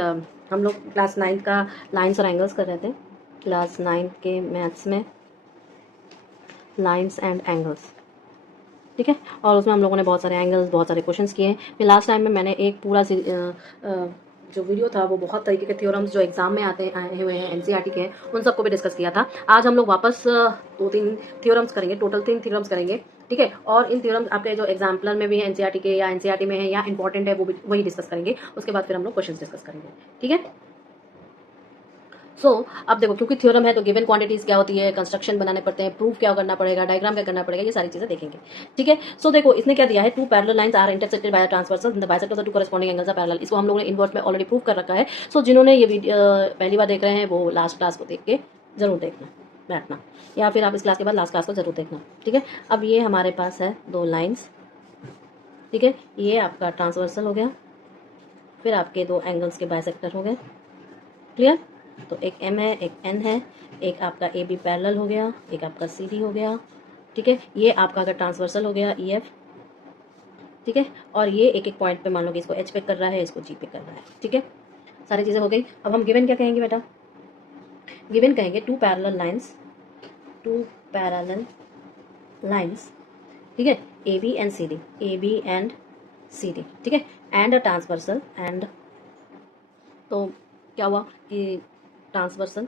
हम लोग क्लास 9 का लाइन्स और एंगल्स कर रहे थे, क्लास 9 के मैथ्स में लाइन्स एंड एंगल्स, ठीक है। और उसमें हम लोगों ने बहुत सारे एंगल्स, बहुत सारे क्वेश्चंस किए हैं। फिर लास्ट टाइम में मैंने एक पूरा जो वीडियो था वो बहुत तरीके के थ्योरम्स जो एग्जाम में आए हुए हैं एनसीईआरटी के, उन सबको भी डिस्कस किया था। आज हम लोग वापस 2-3 थ्योरम्स करेंगे, टोटल 3 थ्योरम्स करेंगे, ठीक है। और इन थ्योरम्स आपके जो एग्जाम्पलर में भी है एनसीईआरटी के या एनसीईआरटी में है या इंपॉर्टेंट है वो भी वही डिस्कस करेंगे। उसके बाद फिर हम लोग क्वेश्चन डिस्कस करेंगे, ठीक है। अब देखो, क्योंकि थ्योरम है तो गिवन क्वांटिटीज क्या होती है, कंस्ट्रक्शन बनाने पड़ते हैं, प्रूफ क्या करना पड़ेगा, डायग्राम क्या करना पड़ेगा, ये सारी चीजें देखेंगे, ठीक है। देखो इसने क्या दिया है, 2 parallel lines are intersected by transversal, the bisectors of 2 corresponding angles are parallel. इसको हम लोगों ने इनवर्स में ऑलरेडी प्रूफ कर रखा है। जिन्होंने ये वीडियो पहली बार देख रहे हैं वो लास्ट क्लास को देख के जरूर देखना बैठना, या फिर आप इस क्लास के बाद लास्ट क्लास को जरूर देखना, ठीक है। अब ये हमारे पास है 2 लाइन्स, ठीक है। ये आपका ट्रांसवर्सल हो गया, फिर आपके 2 एंगल्स के बाइसेक्टर हो गए, क्लियर। तो एक M है, एक N है, एक आपका AB पैरेलल हो गया, एक आपका CD हो गया, ठीक है। ये आपका अगर ट्रांसवर्सल हो गया EF, ठीक है। और ये एक एक पॉइंट पे मान लो कि इसको H पे कर रहा है, इसको G पे कर रहा है, ठीक है। सारी चीज़ें हो गई। अब हम गिवन क्या कहेंगे बेटा, गिवन कहेंगे 2 पैरेलल लाइन्स, 2 पैरेलल लाइन्स, ठीक है, AB and CD, AB and CD, ठीक है, एंड अ ट्रांसवर्सल, एंड तो क्या हुआ कि ट्रांसवर्सल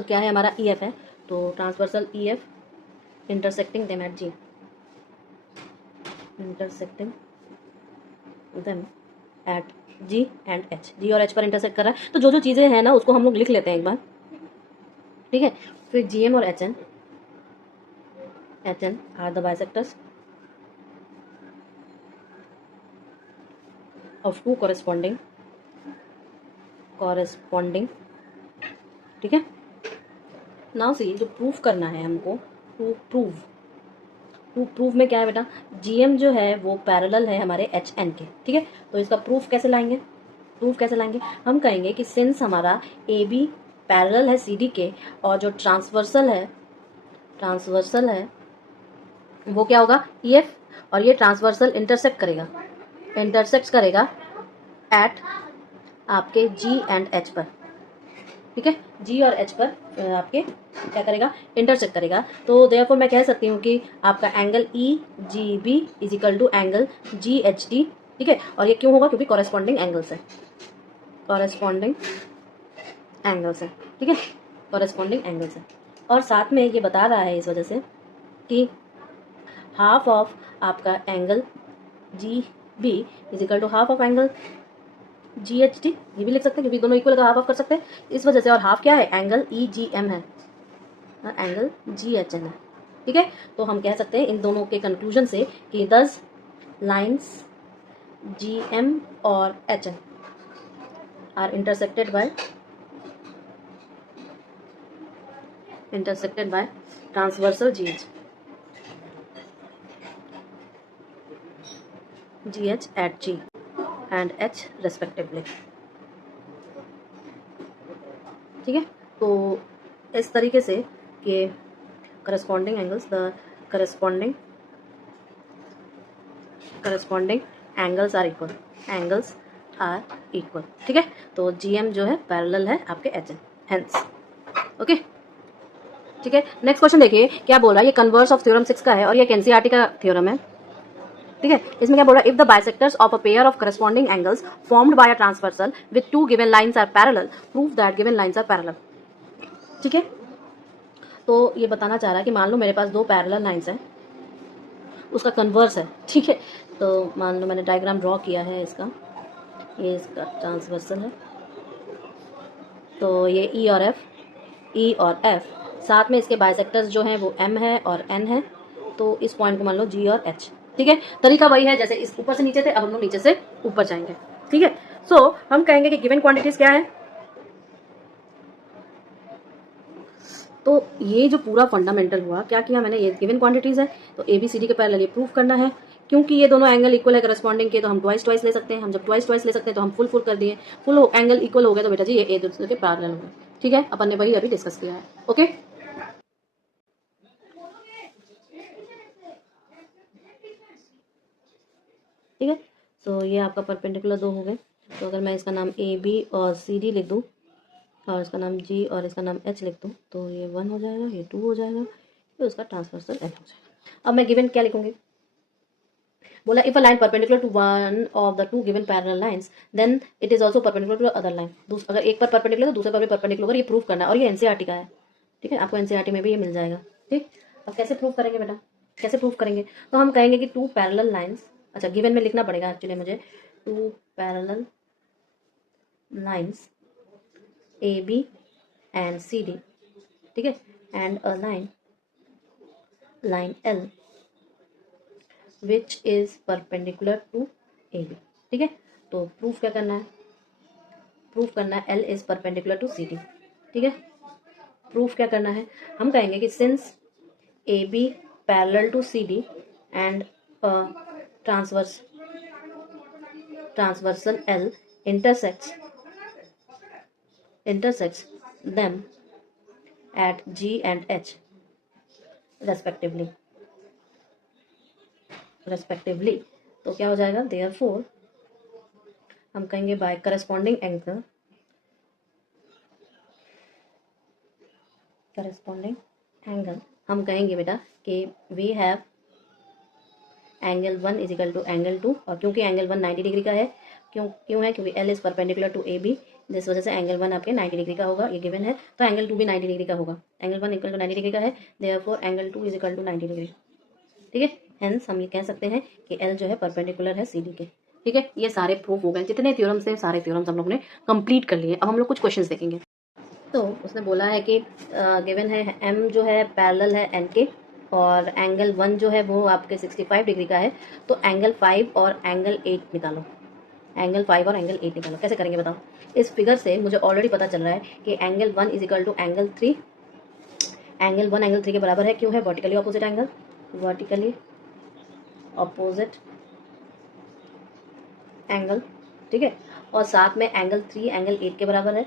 क्या है हमारा, EF है, तो transversal EF intersecting them at G, intersecting them at G and H, G और H पर इंटरसेक्ट कर रहा है। तो जो जो चीज़ें हैं ना उसको हम लोग लिख लेते हैं एक बार, ठीक है। फिर GM और HN are the bisectors of 2 corresponding, ठीक है। नाउ सी, जो प्रूफ करना है हमको, प्रूफ में क्या है बेटा, GM जो है वो पैरेलल है हमारे HN के, ठीक है। तो इसका प्रूफ कैसे लाएंगे, हम कहेंगे कि सिंस हमारा AB पैरेलल है CD के, और जो ट्रांसवर्सल है वो क्या होगा, EF, और ये ट्रांसवर्सल इंटरसेक्ट करेगा एट आपके G एंड H पर, ठीक है। G और H पर आपके क्या करेगा, इंटरसेक्ट करेगा। तो देयरफॉर मैं कह सकती हूँ कि आपका angle EGB is equal to angle GHD, ठीक है। और ये क्यों होगा, क्योंकि कॉरेस्पॉन्डिंग एंगल्स है, ठीक है, कॉरेस्पॉन्डिंग एंगल्स है। और साथ में ये बता रहा है इस वजह से कि हाफ ऑफ आपका angle GB is equal to half of angle GHD, ये भी लिख सकते हैं क्योंकि दोनों इक्वल का हाफ ऑफ कर सकते हैं इस वजह से। और हाफ क्या है, एंगल EGM है, एंगल GHN है, ठीक है। तो हम कह सकते हैं इन दोनों के कंक्लूजन से कि 10 लाइन्स GM और HN are intersected by transversal GH at G and H respectively, ठीक है। तो इस तरीके से कि corresponding angles, the corresponding angles are equal, ठीक है। तो GM जो है पैरेलल है आपके HN, हेंस, ओके, ठीक है। नेक्स्ट क्वेश्चन देखिए क्या बोल रहा है, ये कन्वर्स ऑफ थ्योरम 6 का है और ये एनसीईआरटी का थ्योरम है, ठीक है। इसमें क्या बोल रहा है, if the bisectors of a pair of corresponding angles formed by a transversal with 2 given lines are parallel, prove that given lines are parallel, ठीक है। तो ये बताना चाह रहा है कि मान लो मेरे पास 2 पैरेलल लाइंस हैं, उसका कन्वर्स है, ठीक है। तो मान लो मैंने डायग्राम ड्रॉ किया है इसका, ये इसका ट्रांसवर्सल है, तो ये E और F, साथ में इसके बाइसेक्टर्स जो हैं वो M है और N है। तो इस पॉइंट को मान लो G और H, ठीक है। तरीका वही है जैसे इस ऊपर से नीचे थे, अब हम लोग नीचे से ऊपर जाएंगे, ठीक है। हम कहेंगे कि गिवन क्वांटिटीज क्या है, तो ये जो पूरा फंडामेंटल हुआ, क्या किया मैंने, ये गिवन क्वांटिटीज है तो ABCD के पैरेलल ये प्रूफ करना है। क्योंकि ये दोनों एंगल इक्वल है करस्पॉन्डिंग के, तो हम ट्वाइस ले सकते हैं। हम जब ट्वाइस ले सकते हैं तो हम फुल कर दिए, फुल एंगल इक्वल हो गया तो बेटा जी ये एक दूसरे के पैरेलल हो गए, ठीक है। अपन ने वही अभी डिस्कस किया है, ओके। ठीक है, ये आपका परपेंडिकुलर 2 हो गए। तो अगर मैं इसका नाम ए बी और सी डी लिख दूँ और इसका नाम जी और इसका नाम एच लिख दूँ तो ये 1 हो जाएगा, ये 2 हो जाएगा, फिर उसका ट्रांसवर्सल एल हो जाएगा। अब मैं गिवन क्या लिखूँगी, बोला if a line perpendicular to one of the two given parallel lines then it is also perpendicular to other line. अगर एक पर परपेंडिकुलर तो दूसरे पर भी परपेंडिकुलर होगा, ये प्रूव करना है और ये एनसीईआरटी का है। ठीक है, आपको एनसीईआरटी में भी ये मिल जाएगा। ठीक, अब कैसे प्रूव करेंगे बेटा, कैसे प्रूव करेंगे, तो हम कहेंगे कि टू पैरेलल लाइंस, अच्छा गिवन में लिखना पड़ेगा एक्चुअली मुझे, two parallel lines A B and C D, ठीक है, and a line L which is perpendicular to A B. ठीक है, तो प्रूफ क्या करना है, प्रूफ करना है L is perpendicular to C D. ठीक है, प्रूफ क्या करना है, हम कहेंगे कि since A B parallel to C D and transversal L intersects them at G and H respectively, तो क्या हो जाएगा, therefore हम कहेंगे by corresponding angle हम कहेंगे बेटा कि we have angle 1 is equal to angle 2, और क्योंकि एंगल 1 90 डिग्री का है, क्यों है, क्योंकि L is perpendicular to A B, जिस वजह से एंगल 1 आपके 90 डिग्री का होगा, ये गिवन है, तो एंगल 2 भी 90 डिग्री का होगा। एंगल 1 इक्वल टू 90 डिग्री का है, therefore angle 2 is equal to 90 degree. ठीक है, हेंस हम ये कह सकते हैं कि एल जो है परपेंडिकुलर है सी डी के। ठीक है, ये सारे प्रूफ हो गए, जितने थ्योरम्स थे सारे थ्योरम्स हम लोग ने कंप्लीट कर लिए। अब हम लोग कुछ क्वेश्चंस देखेंगे। तो उसने बोला है कि गिवन है एम जो है पैरेलल है एन के, और एंगल 1 जो है वो आपके 65 डिग्री का है, तो एंगल 5 और एंगल 8 निकालो, एंगल 5 और एंगल 8 निकालो। कैसे करेंगे बताओ, इस फिगर से मुझे ऑलरेडी पता चल रहा है कि angle 1 is equal to angle 3, angle 1 angle 3 के बराबर है, क्यों है, vertically opposite angle, vertically opposite angle. ठीक है, और साथ में एंगल 3 एंगल 8 के बराबर है,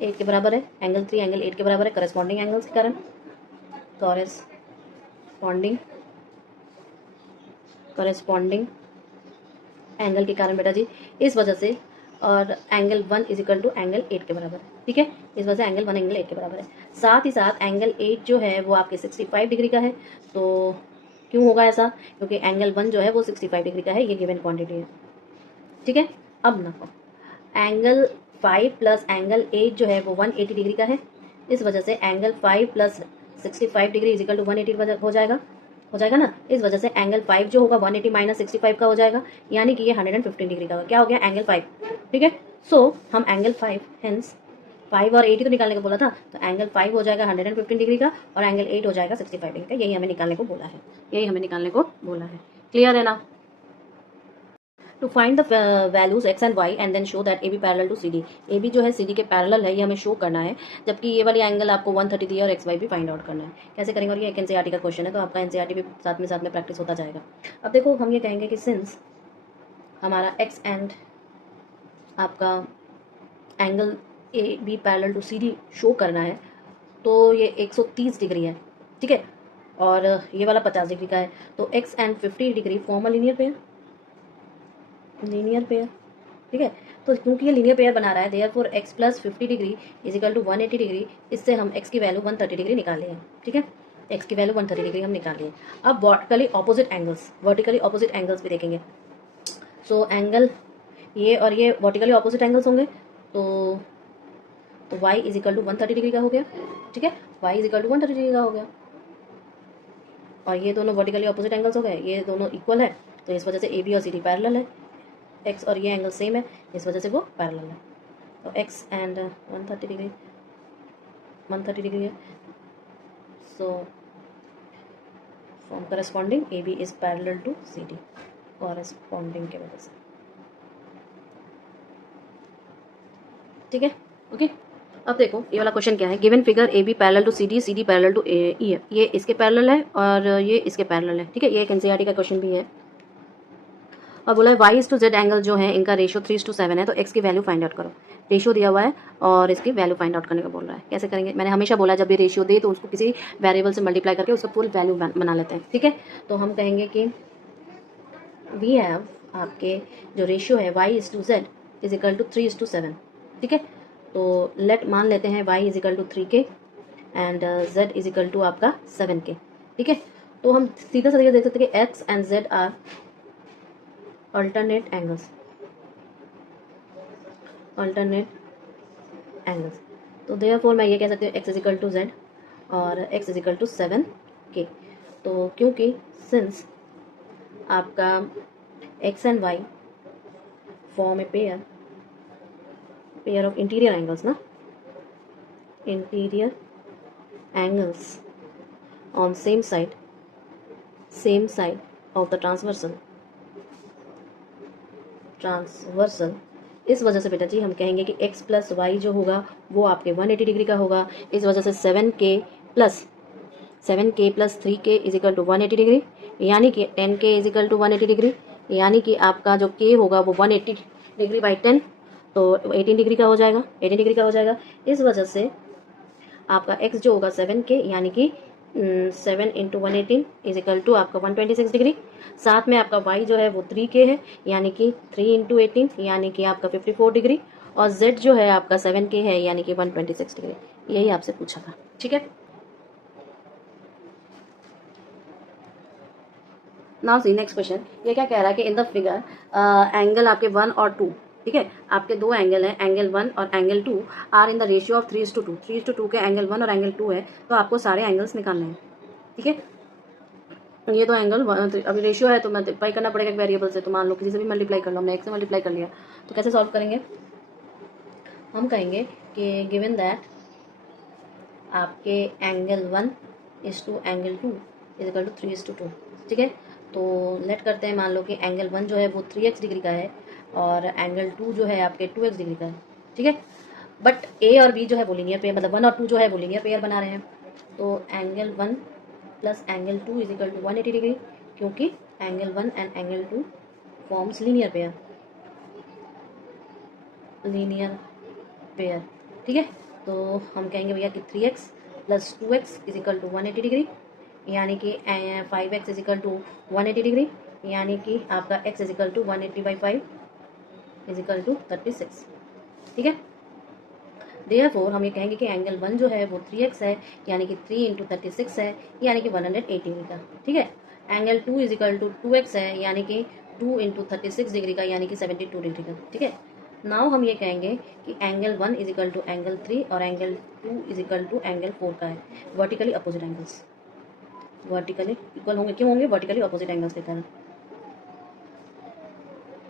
8 के बराबर है, एंगल 3 एंगल 8 के बराबर है करस्पॉन्डिंग एंगल्स के कारण, करस्पॉन्डिंग एंगल के कारण बेटा जी, इस वजह से, और angle 1 is equal to angle 8 के बराबर है। ठीक है, इस वजह से एंगल 1 एंगल 8 के बराबर है। साथ ही साथ एंगल 8 जो है वो आपके 65 डिग्री का है, तो क्यों होगा ऐसा, क्योंकि एंगल 1 जो है वो 65 डिग्री का है, ये गिवन क्वांटिटी है। ठीक है, अब ना एंगल 5 प्लस एंगल 8 जो है वो 180 डिग्री का है, इस वजह से angle 5 plus 65 degree is equal to 180 हो जाएगा ना। इस वजह से एंगल 5 जो होगा 180 माइनस 65 का हो जाएगा, यानी कि ये 115 डिग्री का होगा। क्या हो गया, एंगल 5। ठीक है, सो हम एंगल 5 हेंस 5 और 8 ही तो निकालने को बोला था, तो एंगल 5 हो जाएगा 115 डिग्री का और एंगल 8 हो जाएगा 65 डिग्री का। यही हमें निकालने को बोला है, क्लियर है ना। To find the values x and y and then show that A B parallel to C D. A B जो है सी डी के पैरेलल है, ये हमें शो करना है, जबकि ये वाली एंगल आपको 130 दी है और एक्स वाई भी फाइंड आउट करना है। कैसे करेंगे, और ये एक एनसीईआरटी का क्वेश्चन है, तो आपका एनसीईआरटी भी साथ में प्रैक्टिस होता जाएगा। अब देखो हम ये कहेंगे कि सिंस हमारा एक्स एंड आपका angle A B parallel to C D show करना है, तो ये 130 डिग्री है। ठीक है, और ये वाला 50 डिग्री का है, तो x and 50 degree form a linear pair. ठीक है, तो क्योंकि ये लीनियर पेयर बना रहा है, therefore x plus 50 degree is equal to 180 degree, इससे हम x की वैल्यू 130 डिग्री निकाल लिए। ठीक है, x की वैल्यू 130 डिग्री हम निकाल लिए। अब वर्टिकली ऑपोजिट एंगल्स भी देखेंगे। सो एंगल ये और ये वर्टिकली ऑपोजिट एंगल्स होंगे, तो y is equal to 130 degree का हो गया। ठीक है, y is equal to 130 degree का हो गया, और ये दोनों वर्टिकली ऑपोजिट एंगल्स हो गए, ये दोनों इक्वल है, तो इस वजह से ए बी और सी डी पैरेलल है, एक्स और ये एंगल सेम है, इस वजह से वो पैरेलल है। तो एक्स एंड 130 डिग्री है, so from corresponding A B is parallel to C D, corresponding की वजह से। ठीक है, ओके। अब देखो ये वाला क्वेश्चन क्या है, given figure A B parallel to C D parallel to E है, ये इसके पैरेलल है और ये इसके पैरेलल है। ठीक है, ये एक एनसीईआरटी का क्वेश्चन भी है, और बोला है y टू z एंगल जो है इनका रेशियो 3:7 है, तो x की वैल्यू फाइंड आउट करो। रेशियो दिया हुआ है और इसकी वैल्यू फाइंड आउट करने को बोल रहा है। कैसे करेंगे, मैंने हमेशा बोला जब भी रेशियो दे तो उसको किसी वेरिएबल से मल्टीप्लाई करके उसका फुल वैल्यू बना लेते हैं। ठीक है, तो हम कहेंगे कि वी हैव आपके जो रेशियो है y to z, is equal to 3:7, ठीक है। तो लेट मान लेते हैं y is equal to 3k and z is equal to आपका 7k, ठीक है। तो हम सीधा सीधा देख सकते हैं कि x and z are alternate angles, तो देयरफॉर मैं ये कह सकती हूँ x is equal to z और x is equal to 7k। तो क्योंकि सिंस आपका x and y form a pair of interior angles ना, interior angles on same side of the transversal, इस वजह से बेटा जी हम कहेंगे कि x प्लस वाई जो होगा वो आपके 180 डिग्री का होगा। इस वजह से 7k plus 3k is equal to 180 degree, यानी कि 10k is equal to 180 degree, यानी कि आपका जो k होगा वो 180 डिग्री बाई 10, तो 18 डिग्री का हो जाएगा। इस वजह से आपका x जो होगा 7k, यानी कि 7 इंटू 118 इज इक्वल टू आपका 126 डिग्री। साथ में आपका y जो है वो 3k है, यानी कि 3 इंटू 18 यानी कि आपका 54 डिग्री, और z जो है आपका 7k है, यानी कि 126 डिग्री। यही आपसे पूछा था, ठीक है। नाउ सी नेक्स्ट क्वेश्चन, ये क्या कह रहा है कि इन द फिगर एंगल आपके 1 और 2, ठीक है, आपके दो एंगल हैं, एंगल 1 और angle 2 are in the ratio of 3:2, 3:2 के एंगल 1 और एंगल 2 है, तो आपको सारे एंगल्स निकालने हैं, ठीक है। ये तो एंगल अभी रेशियो है तो मल्टीप्लाई करना पड़ेगा एक वेरिएबल से, तो मान लो किसी से भी मल्टीप्लाई कर लो, हमने एक से मल्टीप्लाई कर लिया, तो कैसे सॉल्व करेंगे? हम कहेंगे कि गिवन दैट आपके angle 1 is to angle 2 is equal to 3:2, ठीक है। तो लेट करते हैं, मान लो कि एंगल 1 जो है वो 3x डिग्री का है और एंगल 2 जो है आपके 2x डिग्री का है, ठीक है। बट a और b जो है वो लीनियर पेयर, मतलब 1 और 2 जो है वो लीनियर पेयर बना रहे हैं, तो angle 1 plus angle 2 is equal to 180 degree, क्योंकि angle 1 and angle 2 forms linear pair, ठीक है। तो हम कहेंगे भैया कि 3x plus 2x is equal to 180 degree, यानी कि 5x is equal to 180 degree, यानी कि आपका x is equal to 180 by 5 is equal to 36, ठीक है। देयरफॉर हम ये कहेंगे कि एंगल 1 जो है वो 3x है, यानी कि 3 इंटू 36 है, यानी कि 180 डिग्री का, ठीक है। Angle 2 is equal to 2x है, यानी कि 2 इंटू 36 डिग्री का, यानी कि 72 डिग्री का, ठीक है। नाउ हम ये कहेंगे कि angle 1 is equal to angle 3 और angle 2 is equal to angle 4 का है। Vertically opposite angles, vertically equal होंगे, क्यों होंगे? वर्टिकली अपोजिट एंगल्स के कारण,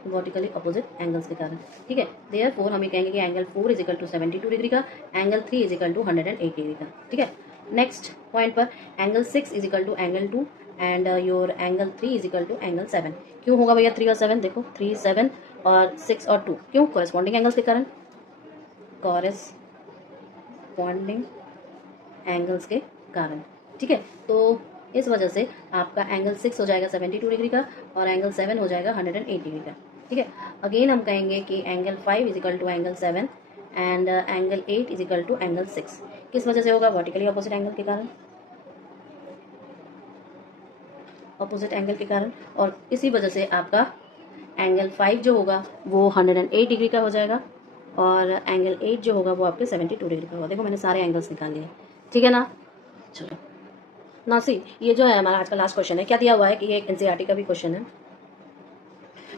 वर्टिकली अपोजिट एंगल्स के कारण, ठीक है। देयरफॉर हम ये कहेंगे कि angle 4 is equal to 72 degree का, angle 3 is equal to 180 degree का, ठीक है। नेक्स्ट पॉइंट पर angle 6 is equal to angle 2 and your angle 3 is equal to angle 7। क्यों होगा भैया 3 और 7? देखो 3, 7 और 6 और 2, क्यों? कॉरेस्पॉन्डिंग एंगल्स के कारण, कॉरेस्पॉन्डिंग एंगल्स के कारण, ठीक है। तो इस वजह से आपका एंगल 6 हो जाएगा 72 डिग्री का और एंगल 7 हो जाएगा 180 डिग्री का, ठीक है। अगेन हम कहेंगे कि angle 5 is equal to angle 7 and angle 8 is equal to angle 6। किस वजह से होगा? वर्टिकली अपोजिट एंगल के कारण, अपोजिट एंगल के कारण। और इसी वजह से आपका एंगल 5 जो होगा वो 108 डिग्री का हो जाएगा और एंगल 8 जो होगा वो आपके 72 डिग्री का होगा। देखो मैंने सारे एंगल्स निकाल लिए, ठीक है ना। चलो ना सी, ये जो है हमारा आज का लास्ट क्वेश्चन है। क्या दिया हुआ है कि ये एक एनसीईआरटी का भी क्वेश्चन है।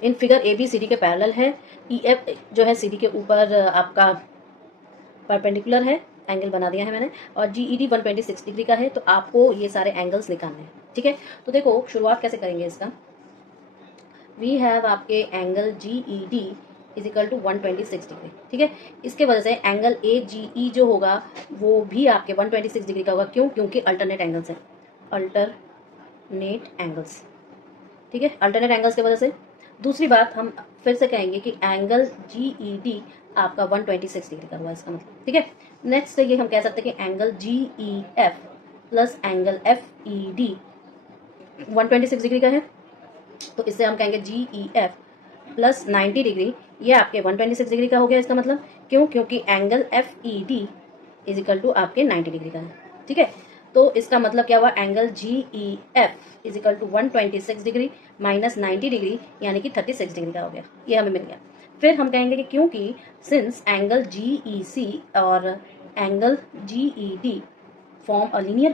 In figure A B C D के पैरेलल है, ई एफ जो है सी डी के ऊपर आपका परपेंडिकुलर है, एंगल बना दिया है मैंने, और जी ई डी 126 डिग्री का है। तो आपको ये सारे एंगल्स निकालने हैं, ठीक है। तो देखो शुरुआत कैसे करेंगे इसका। वी हैव आपके angle G E D is equal to 126 degree, ठीक है। इसके वजह से एंगल ए जी ई जो होगा वो भी आपके 126 डिग्री का होगा। क्यों? क्योंकि अल्टरनेट एंगल्स है, अल्टरनेट एंगल्स, ठीक है। अल्टरनेट एंगल्स की वजह से। दूसरी बात हम फिर से कहेंगे कि एंगल जी ई डी आपका 126 डिग्री का हुआ, इसका मतलब, ठीक है। नेक्स्ट ये हम कह सकते हैं कि angle G E F plus angle F E D 126 degree का है। तो इससे हम कहेंगे जी ई एफ प्लस 90 डिग्री, ये आपके 126 डिग्री का हो गया, इसका मतलब। क्यों? क्योंकि angle F E D is equal to आपके 90 डिग्री का है, ठीक है। तो इसका मतलब क्या हुआ? Angle G E F is equal to 126 degree minus 90 degree, यानी कि 36 डिग्री का हो गया, ये हमें मिल गया। फिर हम कहेंगे कि क्योंकि since angle G E C और angle G E D form a linear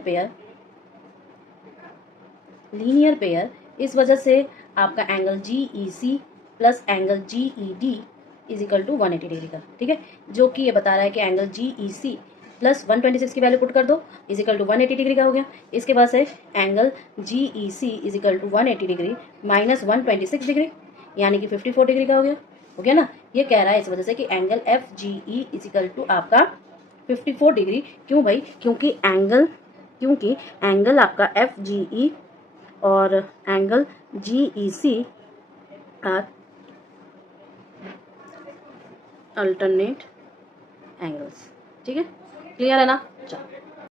pair, इस वजह से आपका angle G E C plus angle G E D is equal to 180 degree का। ठीक है, जो कि ये बता रहा है कि angle G E C plus 126 की वैल्यू पुट कर दो, इज इक्वल टू 180 डिग्री का हो गया। इसके बाद से angle G E C is equal to 180 degree minus 126 degree, यानी कि 54 डिग्री का हो गया ना। ये कह रहा है इस वजह से कि angle F G E is equal to आपका 54 डिग्री। क्यों भाई? क्योंकि एंगल आपका एफ जी ई और angle G E C R alternate angles. ठीक है, क्लियर है ना? चलो।